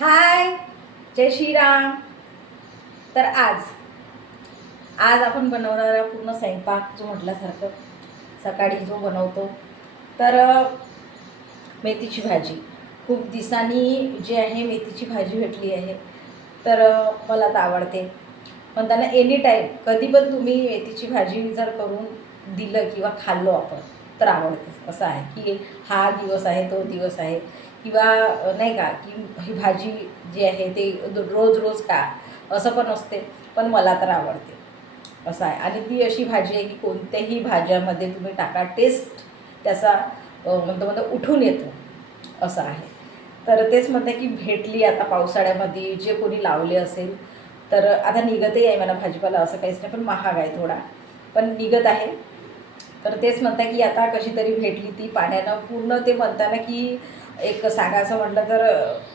हाय, जय श्रीराम. तर आज आज आपण बनवणारा पूर्ण स्वयंपाक जो म्हटल्यासारखं सकाळी जो बनवतो तर मेथीची भाजी. खूप दिवसांनी जी आहे मेथीची भाजी भेटली आहे. तर मला तर आवडते. पण त्यांना एनी टाईम कधी पण तुम्ही मेथीची भाजी जर करून दिलं किंवा खाल्लो आपण तर आवडते. असं आहे की हा दिवस आहे तो दिवस आहे किंवा नाही का की ही भाजी जी आहे ते रोज रोज का असं पण असते. पण मला तर आवडते असं आहे. आणि ती अशी भाजी आहे की कोणत्याही भाज्यामध्ये तुम्ही टाका टेस्ट त्याचा म्हणतो उठून येतो असं आहे. तर तेच म्हणते की भेटली आता पावसाळ्यामध्ये जे कोणी लावले असेल तर आता निघतही आहे मला भाजीपाला असं काहीच नाही, पण महाग आहे थोडा, पण निघत आहे. तर तेच म्हणता की आता कशी तरी भेटली ती पाण्यानं पूर्ण. ते म्हणताना की एक सांगायचं म्हटलं तर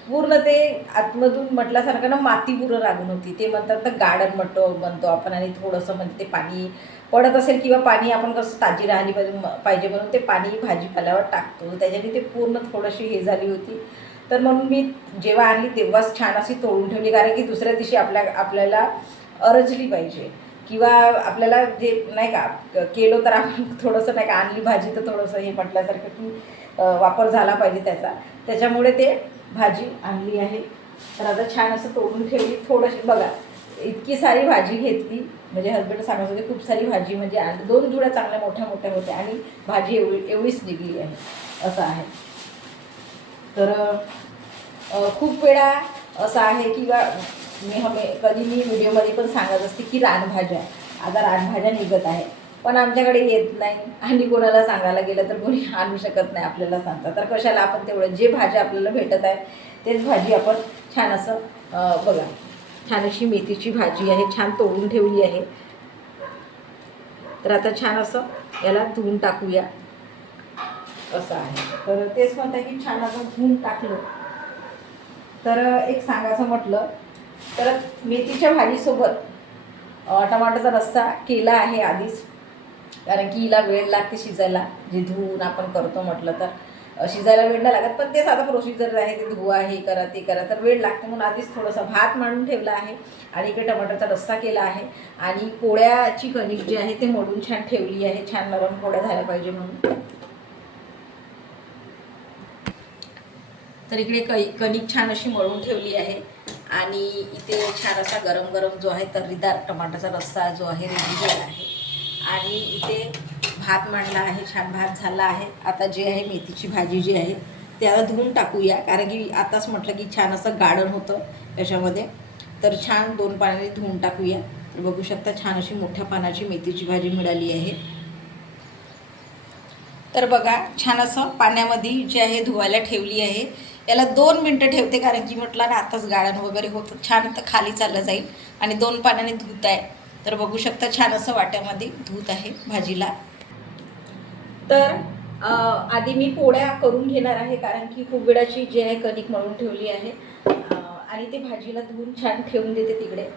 पूर्ण ते आतमधून म्हटल्यासारखं ना माती पूर्ण लागून होती. ते म्हणतात तर गार्डन म्हणतो आपण. आणि थोडंसं म्हणजे ते पाणी पडत असेल किंवा पाणी आपण कसं ताजी राहिली पाहिजे म्हणून ते पाणी भाजीपाल्यावर टाकतो, त्याच्याने ते पूर्ण थोडीशी हे झाली होती. तर म्हणून मी जेव्हा आणली तेव्हाच छान अशी तोडून ठेवली, कारण की दुसऱ्या दिवशी आपल्याला अरजली पाहिजे किंवा आपल्याला जे नाही का केलं तर आपण थोडंसं नाही का आणली भाजी तर थोडंसं हे म्हटल्यासारखं की वापर झाला पाहिजे त्याचा. त्याच्यामुळे ते भाजी आणली आहे. तर आता छान असं तोडून ठेवली. थोडंशी बघा इतकी सारी भाजी घेतली, म्हणजे हसबंड सांगत होते खूप सारी भाजी म्हणजे 2 जुड्या चांगल्या मोठ्या मोठ्या होत्या आणि भाजी एवढीच निघली आहे असं आहे. तर खूप वेळा असं आहे की कधी मी व्हिडिओमध्ये पण सांगत असते की रानभाज्या, आता रानभाज्या निघत आहे पण आमच्याकडे येत नाही. आणि कोणाला सांगायला गेलं तर कोणी आणू शकत नाही आपल्याला सांगता. तर कशाला आपण तेवढं जे भाज्या आपल्याला भेटत आहे तेच भाजी आपण छान असं बघा छान अशी मेथीची भाजी आहे, छान तोडून ठेवली आहे. तर आता छान असं याला धुवून टाकूया असं आहे. तर तेच म्हणते की छान असं धुवून टाकलं. तर एक सांगायचं म्हटलं तर मेथीच्या भाजीसोबत टमाटरचा रस्सा केला आहे आधीच, कारण की हिला वेळ लागते शिजायला. जे धुवून आपण करतो म्हटलं तर शिजायला वेळ नाही लागत, पण तेच आता प्रोसिजर आहे ते धुवा हे करा ते करा तर वेळ लागते. म्हणून आधीच थोडंसं भात मांडून ठेवला आहे आणि इकडे टमाटरचा रस्सा केला आहे. आणि पोळ्याची कणिक जी आहे ते मळून छान ठेवली आहे, छान नरम पोळ्या झाल्या पाहिजे म्हणून. तर इकडे कणिक छान अशी मळून ठेवली आहे आणि इथे छान असा गरम गरम जो आहे तर्रीदार टमाटरचा रस्सा जो आहे रेडी झाला आहे. आणि इथे भात मांडला आहे, छान भात झाला आहे. आता जे आहे मेथीची भाजी जी आहे त्याला धुवून टाकूया, कारण की आताच म्हटलं की छान असं गार्डन होतं याच्यामध्ये. तर छान 2 पाण्याने धुवून टाकूया. तर बघू शकता छान अशी मोठ्या पानाची मेथीची भाजी मिळाली आहे. तर बघा छान असं पाण्यामध्ये जे आहे धुवायला ठेवली आहे. याला 2 मिनटं ठेवते, कारण की म्हटलं ना आताच गाळण वगैरे होतं, छान तर खाली चाललं जाईल. आणि 2 पाण्याने धुत आहे. तर बघू शकता छान असं वाट्यामध्ये धुत आहे भाजीला. तर आधी मी पोळ्या करून घेणार आहे, कारण की खूप वेळाची जी आहे कणिक मळून ठेवली आहे आणि ते भाजीला धुवून छान ठेवून देते तिकडे.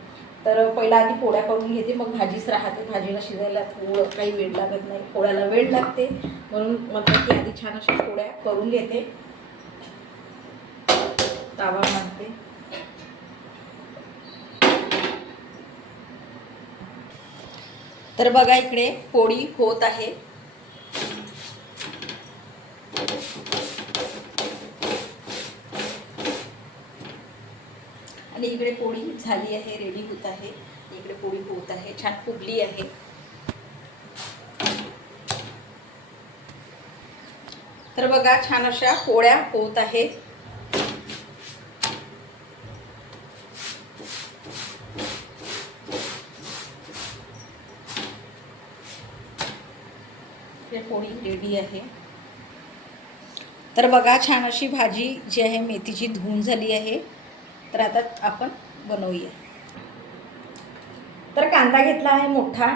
तर पहिला आधी पोळ्या करून घेते, मग भाजीच राहते. भाजीला शिजायला थोडं काही वेळ लागत नाही, पोळ्याला वेळ लागते. म्हणून म्हटलं की आधी छान अशा पोळ्या करून घेते. तावा मारते. तर बघा इकडे पोळी होत आहे. आणि इकडे पोळी झाली आहे, रेडी होत आहे. इकडे पोळी होत आहे, छान फुगली आहे. तर बघा छान अशा पोळ्या होत आहे. पोळी रेडी आहे. तर बघा छान अशी भाजी जी आहे मेथीची धुवून झाली आहे. तर आता आपण बनवूया. तर कांदा घेतला आहे मोठा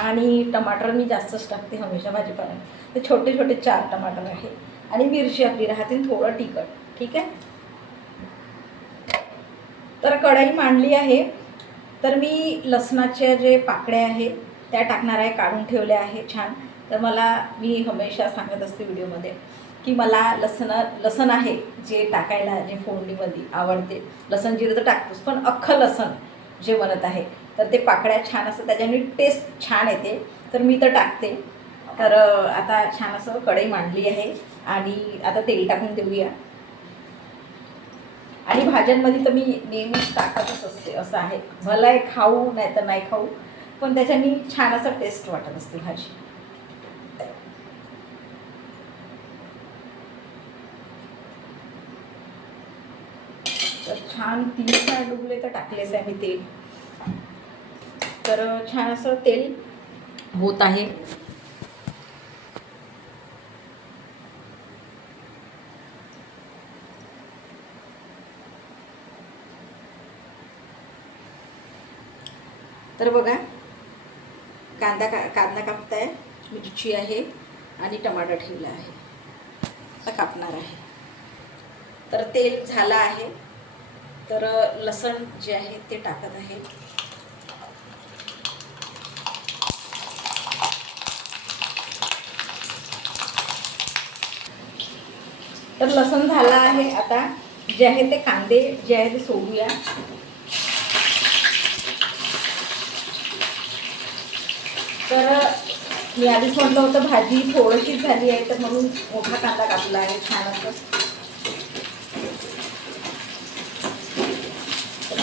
आणि टमाटर मी जास्तच टाकते हमेशा भाजीपाल्यात. तर छोटे छोटे 4 टमाटर आहे आणि मिरची आपली राहते थोडं तिखट. ठीक आहे. तर कढई मांडली आहे. तर मी लसणाच्या जे पाकळ्या आहे त्या टाकणार आहे, काढून ठेवल्या आहे छान. तर मी हमेशा सांगत असते व्हिडिओमध्ये की मला लसण आहे जे टाकायला, जे फोडणीमध्ये आवडते. लसण जिरं तर टाकतोच, पण अख्खं लसण जे बनत आहे तर ते पाकळ्या छान असं त्याच्याने टेस्ट छान येते, तर मी तर टाकते. तर आता छान असं कढई मांडली आहे आणि आता तेल टाकून देऊया. आणि भाज्यांमध्ये तर मी नेहमीच टाकतच असते, असं आहे. भलाय खाऊ नाही तर नाही खाऊ, पण त्याच्याने छान असं टेस्ट वाटत असते भाजी. तर छान 3-4 डुबले तर टाकलेच आहे मी तेल. तर छान असं तेल होत आहे. तर बघा, कांदा कापताय, मिरची आहे आणि टमाटर ठेवला आहे. आता कापणार आहे. तर तेल झालं आहे, तर लसण जे आहे ते टाकत आहे. तर लसण झालं आहे. आता जे आहे ते कांदे जे आहे ते सोडूया. तर मी आधीच म्हटलं होतं भाजी थोडीशीच झाली आहे, तर म्हणून मोठा कांदा कापला आहे छान असं.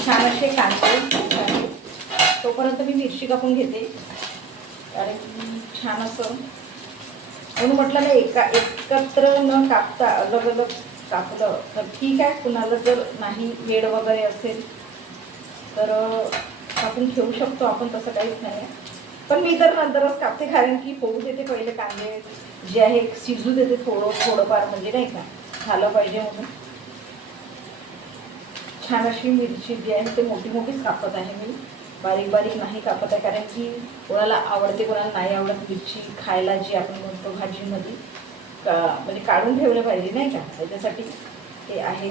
छान असे कांदे, तोपर्यंत मी मिरची कापून घेते. कारण छान असं म्हणून म्हटलं ना, एकत्र न कापता अलग अलग कापलं तर ठीक आहे. कुणाला जर नाही वेळ वगैरे असेल तर कापून ठेवू शकतो आपण, तसं काहीच नाही. पण मी तर नंतरच कापते, कारण की पोळू देते पहिले कांदे जे आहे शिजू देते थोडंफार, म्हणजे नाही का झालं पाहिजे म्हणून. छान अशी मिरची जी आहे ते मोठी मोठीच कापत आहे मी, बारीक बारीक नाही कापत आहे. कारण की कोणाला आवडते कोणाला नाही आवडत मिरची खायला, जी आपण म्हणतो भाजीमध्ये म्हणजे काढून ठेवलं पाहिजे नाही का, त्याच्यासाठी ते आहे.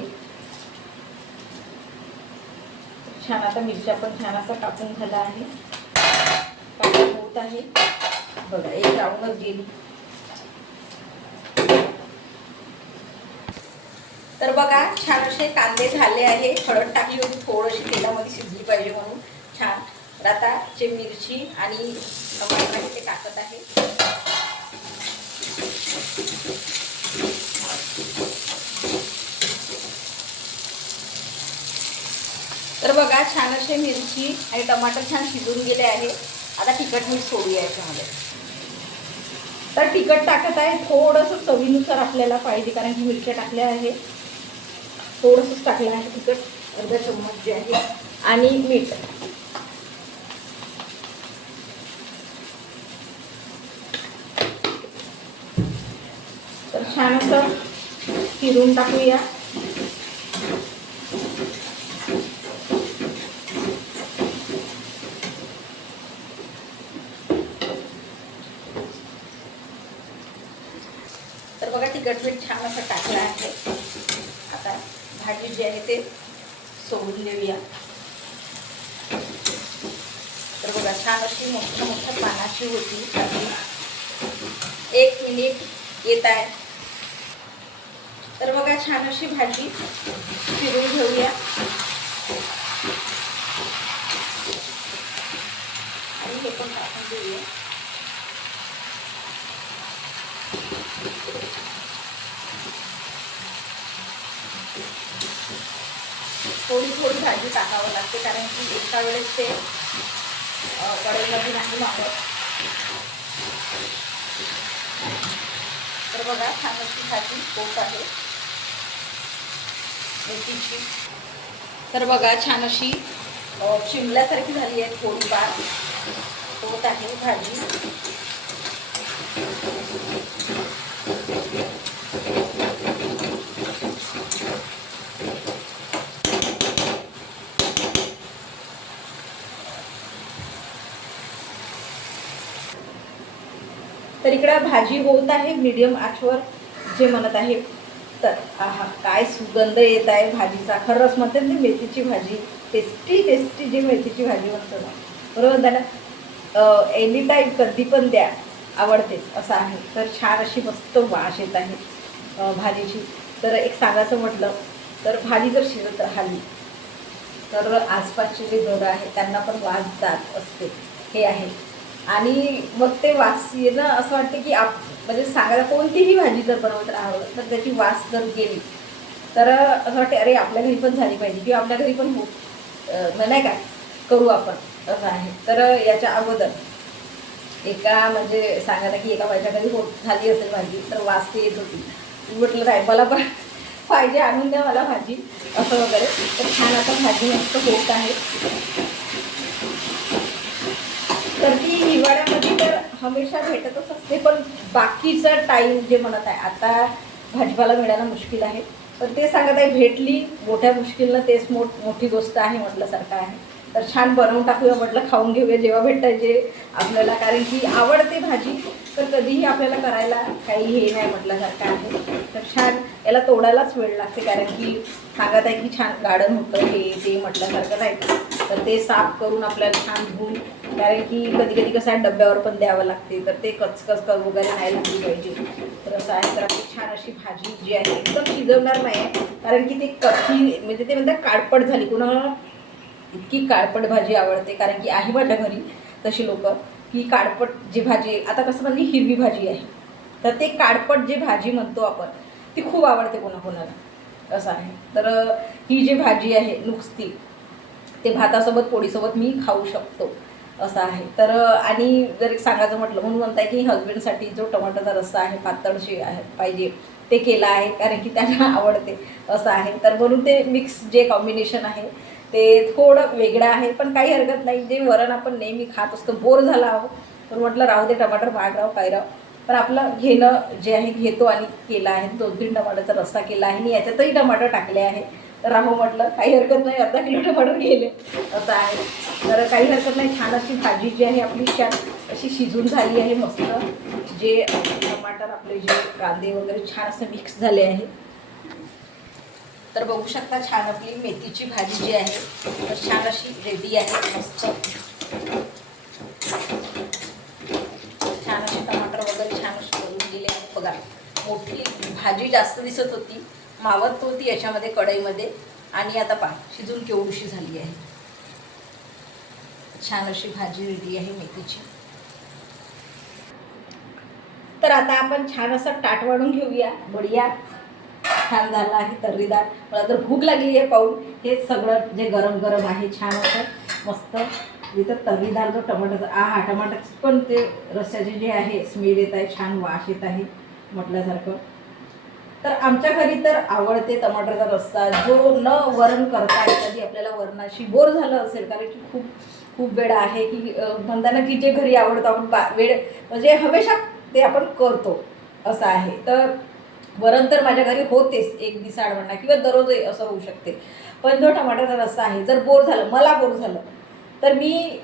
छान आता मिरच्या पण छान असं कापून झाला आहे. कापून होत आहे बघा, एक राऊंडच गेली. तर बघा, छान असे कांदे झाले आहे. हळद टाकली होती थोडीशी तेलामध्ये शिजली पाहिजे म्हणून छान. तर आता जे मिरची आणि टमाटर आहे ते टाकत आहे. तर बघा, छान असे मिरची आणि टमाटर छान शिजून गेले आहे. आता तिखट मीठ सोडूया याच्यामध्ये. तर तिखट टाकत आहे थोडंसं चवीनुसार आपल्याला पाहिजे, कारण की मिरच्या टाकल्या आहे. थोडंसंच टाकलं आहे तिखट, अर्धा चम्मच जे आहे, आणि मीठ. तर छान असं फिरून टाकूया. तर बघा, तिखट मीठ छान असं टाकलं आहे. आता भाजी जी आहे ते सोडून देऊया. तर बघा, छान अशी मोठ्या मोठ्या पानाची होती भाजी. 1 मिनिट येत आहे. तर बघा, छान अशी भाजी फिरून घेऊया. आणि हे पण टाकून देऊया. थोडी थोडी भाजी टाकावं लागते, कारण की एका वेळेस ते कढईमध्ये नाही मावत. तर बघा, छान अशी भाजी होत आहे मेथीची. तर बघा, छान अशी शिमल्यासारखी झाली आहे, थोडीफार होत आहे भाजी. तर इकडं भाजी होत आहे मीडियम आचवर, जे म्हणत आहे. तर आहा, काय सुगंध येत आहे भाजीचा. खरंच म्हणते ना, मेथीची भाजी टेस्टी टेस्टी, जी मेथीची भाजी म्हणतो ना, बरोबर त्याला एनी टाईम कधी पण द्या, आवडतेच असं आहे. तर छान अशी मस्त वास येत आहे. भाजीची. तर एक सांगायचं म्हटलं तर भाजी जर शिजत राहिली तर आसपासचे जे घरं आहेत त्यांना पण वास जात असते, हे आहे. आणि मग ते वास येणं असं वाटतं की म्हणजे सांगायला कोणतीही भाजी जर बनवत राहावं तर त्याची वास जर गेली तर असं वाटते अरे आपल्या घरी पण झाली पाहिजे किंवा आपल्या घरी पण नाही का करू आपण, असं आहे. तर याच्या अगोदर एका म्हणजे सांगायला की एका माझ्या घरी झाली असेल भाजी तर वास येत होती. म्हटलं नाही मला पण पाहिजे, आणून द्या मला भाजी, असं वगैरे. तर छान आता भाजी मस्त होत आहे. तर ती हिवाळ्यामध्ये तर हमेशा भेटतच असते, पण बाकीचा टाईम जे म्हणत आहे आता भाजीपाला मिळणं मुश्किल आहे. पण ते सांगत आहे भेटली मोठ्या मुश्किलनं तेच मोठी गोष्ट आहे म्हटल्यासारखं आहे. तर छान बनवून टाकूया म्हटलं, खाऊन घेऊया जेव्हा भेटायचे आपल्याला, कारण की आवडते भाजी. तर कधीही आपल्याला करायला काही हे नाही म्हटल्यासारखं आहे. तर छान याला तोडायलाच वेळ लागते, कारण की सांगत आहे की छान गार्डन होतं हे ते म्हटल्यासारखं नाही. तर ते साफ करून आपल्याला छान धुवून, कारण की कधी कधी कसं आहे डब्यावर पण द्यावं लागते, तर ते कचकच कर वगैरे नाही लागली पाहिजे. तर असं आहे. तर आपली छान अशी भाजी जी आहे एकदम शिजवणार नाही आहे, कारण की ते कठी म्हणजे ते म्हणतात काळपट झाली. कुणाला इतकी काळपट भाजी आवडते, कारण की आहे माझ्या घरी तशी लोक की काळपट जी भाजी, आता कसं म्हणजे हिरवी भाजी आहे तर ते काळपट जे भाजी म्हणतो आपण ती खूप आवडते कोणाकोणाला, असं आहे. तर ही जी भाजी आहे नुसती ते भातासोबत पोळीसोबत मी खाऊ शकतो, असं आहे. तर आणि जर एक सांगायचं म्हटलं म्हणून म्हणताय की हजबंडसाठी जो टमाटरचा रस्सा आहे पातळशी आहे पाहिजे ते केला आहे, कारण की त्यांना आवडते, असं आहे. तर म्हणून ते मिक्स जे कॉम्बिनेशन आहे ते थोडं वेगळं आहे, पण काही हरकत नाही. जे वरण आपण नेहमी खात असतो बोर झाला आहो तर म्हटलं राहू दे, टमाटर महाग राव काय राव, तर आपलं घेणं जे आहे घेतो आणि केलं आहे. 2-3 टमाटरचा रस्सा केला आहे आणि याच्यातही टमाटर टाकले आहे. तर राहू म्हटलं काही हरकत नाही, अर्धा किलो टमाटर गेले, असं आहे. तर काही हरकत नाही. छान अशी भाजी जी आहे आपली छान अशी शिजून झाली आहे मस्त. जे टमाटर आपले जे कांदे वगैरे छान असं मिक्स झाले आहे. तर बघू शकता छान आपली मेथीची भाजी जी आहे तर छान अशी रेडी आहे मस्त. छान अशी टमाटर वगैरे छान अशी करून दिले आहे बघा. मोठी भाजी जास्त दिसत होती, मावत होती याच्यामध्ये कढईमध्ये, आणि आता पहा शिजून केवढीशी झाली आहे. छान अशी भाजी रेडी आहे मेथीची. तर आता आपण छान असं ताट वाढून घेऊया. बढिया छान झालं आहे तर्रीदार. मला तर भूक लागली आहे पाहून हेच सगळं जे गरम गरम आहे छान असं मस्त. इथं तर्रीदार जो टमाटरचा हा टमाटरचं पण ते रस्स्याचे जे आहे स्मेल येत आहे, छान वास येत आहे म्हटल्यासारखं. तर आमच्या घरी तर आवडते टमाटरचा रस्सा, जो न वरण करता कधी आपल्याला वरणाशी बोर झालं असेल, कारण की खूप खूप वेळ आहे की म्हणताना की जे घरी आवडतं आपण वेळ म्हणजे हमेशा ते आपण करतो, असं आहे. तर वरण तर माझ्या घरी होतेच एक दिवसाआड म्हणा किंवा दररोजही असं होऊ शकते. पण जो टमाटरचा रस्सा आहे जर बोर झालं, मला बोर झालं तर मी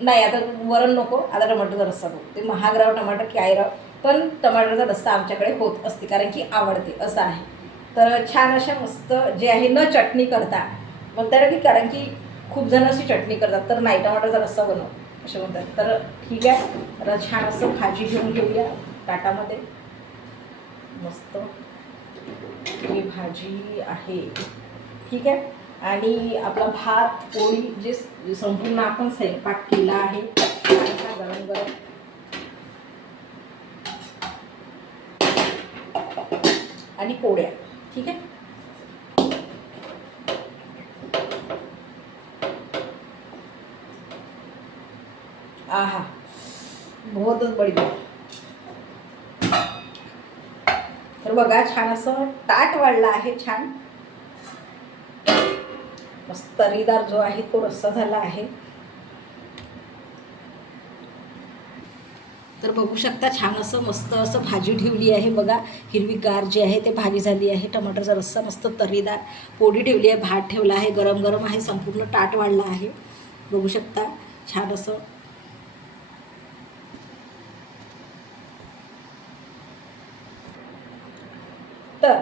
नाही आता वरण नको, आता टमाटरचा रस्सा नको. ते महागराव टमाटर काय राव, पण टमाटरचा रस्सा आमच्याकडे होत असते, कारण की आवडते, असं आहे. तर छान अशा मस्त जे आहे न चटणी करता म्हणतात की, कारण की खूप जण अशी चटणी करतात तर नाही टमाटरचा रस्सा बनव असे म्हणतात. तर ठीक आहे. तर छान असं भाजी घेऊन घेऊया ताटामध्ये मस्त. ही भाजी आहे ठीक आहे. आणि आपला भात पोळी जे संपूर्ण आपण स्वयंपाक केला आहे गरम गरम आणि पोळ्या, ठीक आहे. आहा बहुतच बढिया. तर बघा छान असं ताट वाढला आहे, छान मस्त तर्रीदार जो आहे तो रस्सा झाला आहे. तर बघू शकता छान असं मस्त असं भाजी ठेवली आहे बघा. हिरवीगार जे आहे ते भाजी झाली आहे. टमाटरचा रस्सा मस्त तर्रीदार, पोळी ठेवली आहे, भात ठेवला आहे, गरम गरम आहे, संपूर्ण ताट वाढला आहे. बघू शकता छान असं. तर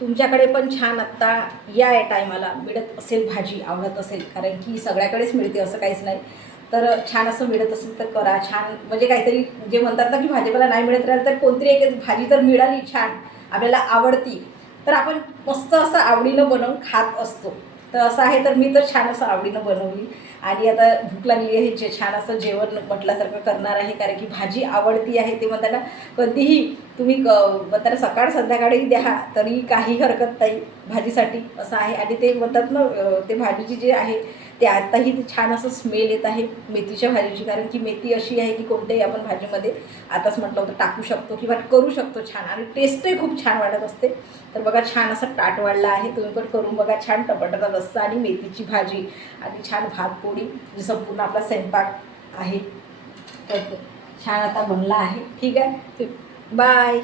तुमच्याकडे पण छान आत्ता या टायमाला मिळत असेल भाजी, आवडत असेल, कारण की सगळ्याकडेच मिळते असं काहीच नाही. तर छान असं मिळत असेल तर करा छान. म्हणजे काहीतरी जे म्हणतात ना की भाजीपाला नाही मिळत राहिलं तर कोणतरी एक भाजी तर मिळाली छान आपल्याला आवडती, तर आपण मस्त असं आवडीनं बनवून खात असतो. तर असं आहे, तर मी तर छान असं आवडीनं बनवली आणि आता भूक लागली आहे, छान असं जेवण म्हटल्यासारखं करणार आहे. कारण की भाजी आवडती आहे, ते म्हणताना कधीही तुम्ही म्हणताना सकाळ संध्याकाळी द्या तरी काही हरकत नाही भाजीसाठी, असं आहे. आणि ते म्हणतात ना ते भाजीची जे आहे ते आताही छान असं स्मेल येत आहे मेथीच्या भाजीची. कारण की मेथी अशी आहे की कोणत्याही आपण भाजीमध्ये आताच म्हटलं होतं टाकू शकतो किंवा करू शकतो छान, आणि टेस्टही खूप छान वाटत असते. तर बघा छान असा टाट वाढला आहे, तुम्ही पण करून बघा. छान टमाटरचा रस्सा आणि मेथीची भाजी आणि छान भात पोळी, संपूर्ण आपला स्वयंपाक आहे. तर छान आता बनला आहे. ठीक आहे, बाय.